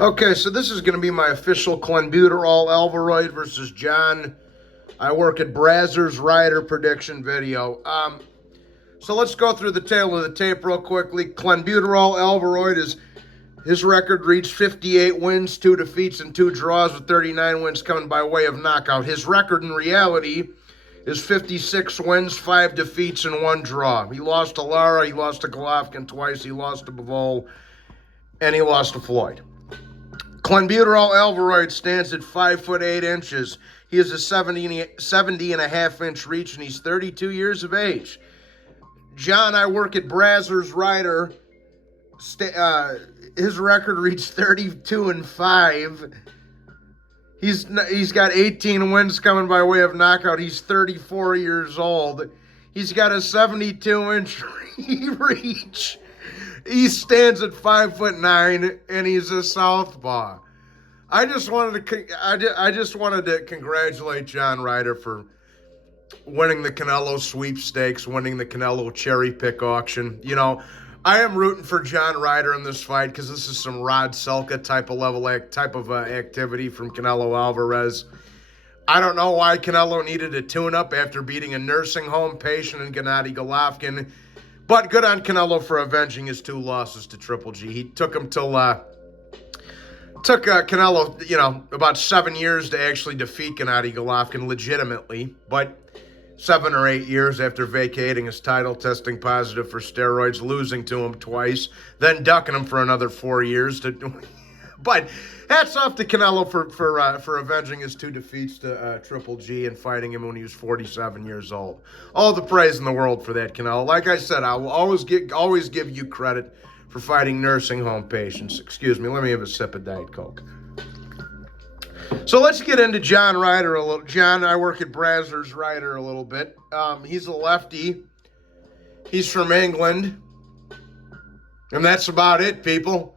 Okay, so this is going to be my official clenbuterol Alvarez versus John. I work at Brazzers Ryder prediction video. So let's go through the tail of the tape real quickly. Clenbuterol Alvarez his record reached 58 wins, 2 defeats, and 2 draws, with 39 wins coming by way of knockout. His record in reality is 56 wins, 5 defeats, and 1 draw. He lost to Lara, he lost to Golovkin twice, he lost to Bivol, and he lost to Floyd. Clenbuterol Alvarez stands at 5 foot 8 inches. He has a 70 and a half inch reach, and he's 32 years of age. John, I work at Brazzers Ryder. His record reached 32 and 5. He's got 18 wins coming by way of knockout. He's 34 years old. He's got a 72-inch reach. He stands at 5 foot 9, and he's a southpaw. I just wanted to congratulate John Ryder for winning the Canelo sweepstakes, winning the Canelo cherry pick auction. You know, I am rooting for John Ryder in this fight because this is some Rod Selka type of activity from Canelo Alvarez. I don't know why Canelo needed a tune-up after beating a nursing home patient in Gennady Golovkin, but good on Canelo for avenging his 2 losses to Triple G. He took him till took Canelo, about 7 years to actually defeat Gennady Golovkin legitimately, but 7 or 8 years after vacating his title, testing positive for steroids, losing to him twice, then ducking him for another 4 years. But hats off to Canelo for avenging his 2 defeats to Triple G and fighting him when he was 47 years old. All the praise in the world for that, Canelo. Like I said, I will always give you credit for fighting nursing home patients. Excuse me, let me have a sip of Diet Coke. So let's get into John Ryder a little. John, I work at Brazzers Ryder a little bit. He's a lefty. He's from England. And that's about it, people.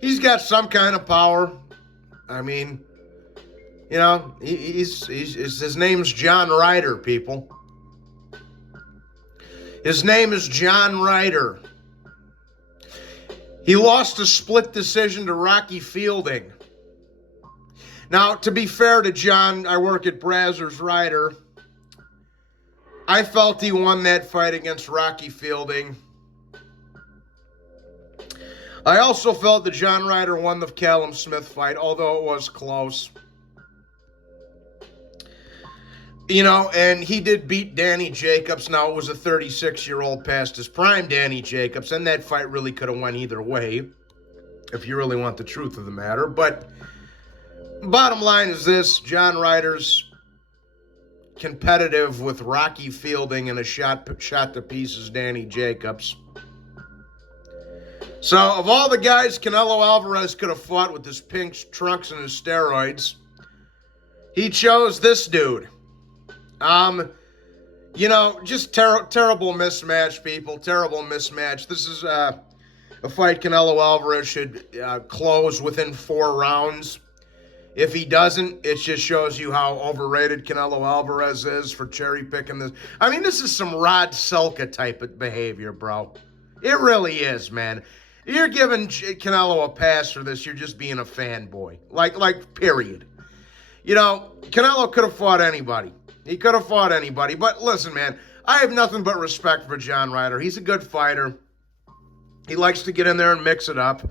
He's got some kind of power. I mean, his name's John Ryder, people. His name is John Ryder. He lost a split decision to Rocky Fielding. Now, to be fair to John, I work at Brazzers Ryder. I felt he won that fight against Rocky Fielding. I also felt that John Ryder won the Callum Smith fight, although it was close. And he did beat Danny Jacobs. Now, it was a 36-year-old past his prime Danny Jacobs, and that fight really could have went either way, if you really want the truth of the matter. But bottom line is this: John Ryder's competitive with Rocky Fielding and a shot to pieces Danny Jacobs. So, of all the guys Canelo Alvarez could have fought with his pink trunks and his steroids, he chose this dude. Just terrible mismatch, people. Terrible mismatch. This is a fight Canelo Alvarez should close within 4 rounds. If he doesn't, it just shows you how overrated Canelo Alvarez is for cherry picking this. I mean, this is some Rod Selka type of behavior, bro. It really is, man. You're giving Canelo a pass for this. You're just being a fanboy. Like, period. Canelo could have fought anybody. He could have fought anybody. But listen, man, I have nothing but respect for John Ryder. He's a good fighter. He likes to get in there and mix it up.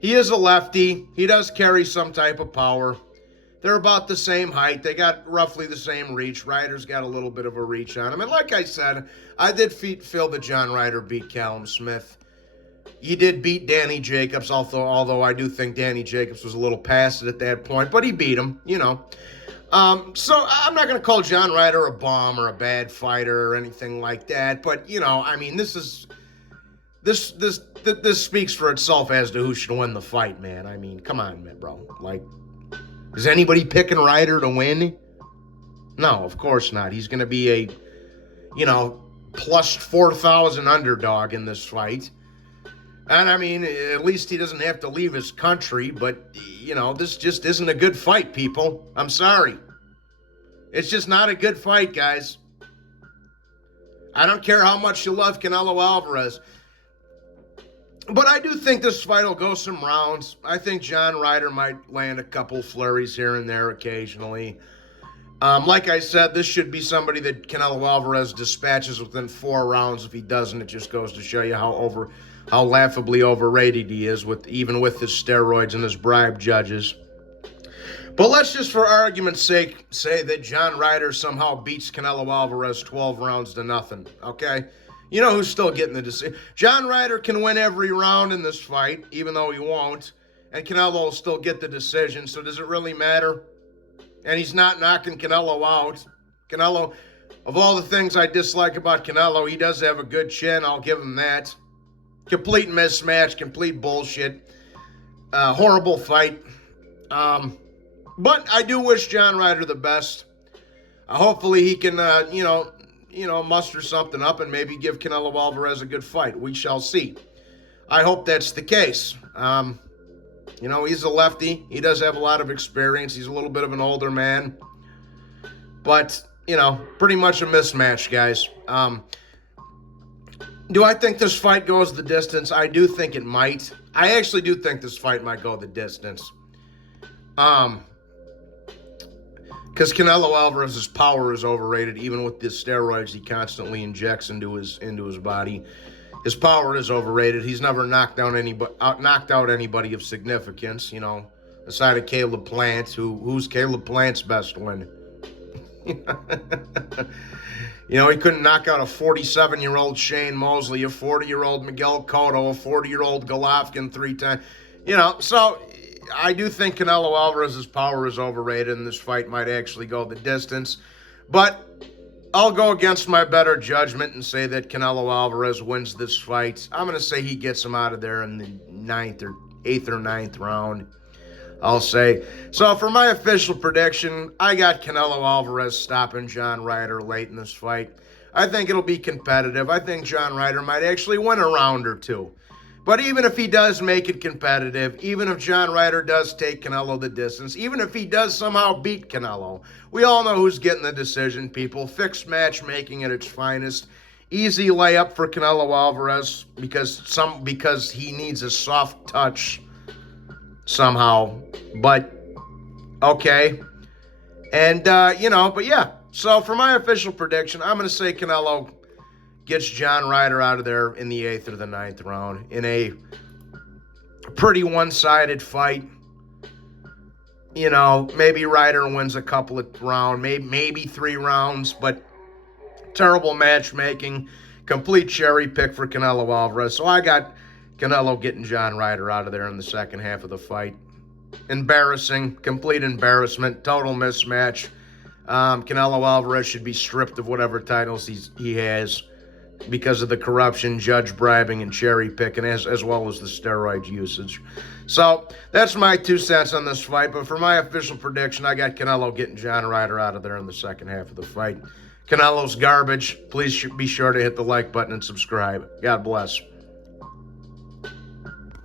He is a lefty. He does carry some type of power. They're about the same height. They got roughly the same reach. Ryder's got a little bit of a reach on him. And like I said, I did feel that John Ryder beat Callum Smith. He did beat Danny Jacobs, although I do think Danny Jacobs was a little past it at that point. But he beat him, So I'm not going to call John Ryder a bum or a bad fighter or anything like that. But, this speaks for itself as to who should win the fight, man. I mean, come on, man, bro. Like, is anybody picking Ryder to win? No, of course not. He's going to be a, plus 4,000 underdog in this fight. And, I mean, at least he doesn't have to leave his country. But, this just isn't a good fight, people. I'm sorry. It's just not a good fight, guys. I don't care how much you love Canelo Alvarez. But I do think this fight will go some rounds. I think John Ryder might land a couple flurries here and there occasionally. Like I said, this should be somebody that Canelo Alvarez dispatches within 4 rounds. If he doesn't, it just goes to show you how laughably overrated he is, even with his steroids and his bribe judges. But let's just, for argument's sake, say that John Ryder somehow beats Canelo Alvarez 12 rounds to nothing, okay? You know who's still getting the decision. John Ryder can win every round in this fight, even though he won't, and Canelo will still get the decision, so does it really matter? And he's not knocking Canelo out. Canelo, of all the things I dislike about Canelo, he does have a good chin, I'll give him that. Complete mismatch, complete bullshit. Horrible fight. But I do wish John Ryder the best. Hopefully he can, muster something up and maybe give Canelo Alvarez a good fight. We shall see. I hope that's the case. He's a lefty. He does have a lot of experience. He's a little bit of an older man. But, pretty much a mismatch, guys. Do I think this fight goes the distance? I do think it might. I actually do think this fight might go the distance. Because Canelo Alvarez's power is overrated, even with the steroids he constantly injects into his body. His power is overrated. He's never knocked out anybody of significance, aside of Caleb Plant. Who's Caleb Plant's best win? He couldn't knock out a 47-year-old Shane Mosley, a 40-year-old Miguel Cotto, a 40-year-old Golovkin 3 times. So I do think Canelo Alvarez's power is overrated, and this fight might actually go the distance. But I'll go against my better judgment and say that Canelo Alvarez wins this fight. I'm going to say he gets him out of there in the 8th or 9th round, I'll say. So for my official prediction, I got Canelo Alvarez stopping John Ryder late in this fight. I think it'll be competitive. I think John Ryder might actually win a round or two. But even if he does make it competitive, even if John Ryder does take Canelo the distance, even if he does somehow beat Canelo, we all know who's getting the decision, people. Fixed matchmaking at its finest. Easy layup for Canelo Alvarez because he needs a soft touch somehow. But, okay. And, but yeah. So for my official prediction, I'm going to say Canelo gets John Ryder out of there in the 8th or the 9th round in a pretty one-sided fight. Maybe Ryder wins a couple of rounds, maybe 3 rounds, but terrible matchmaking, complete cherry pick for Canelo Alvarez. So I got Canelo getting John Ryder out of there in the second half of the fight. Embarrassing, complete embarrassment, total mismatch. Canelo Alvarez should be stripped of whatever titles he has, because of the corruption, judge bribing, and cherry picking, as well as the steroid usage. So that's my 2 cents on this fight. But for my official prediction, I got Canelo getting John Ryder out of there in the second half of the fight. Canelo's garbage. Please be sure to hit the like button and subscribe. God bless.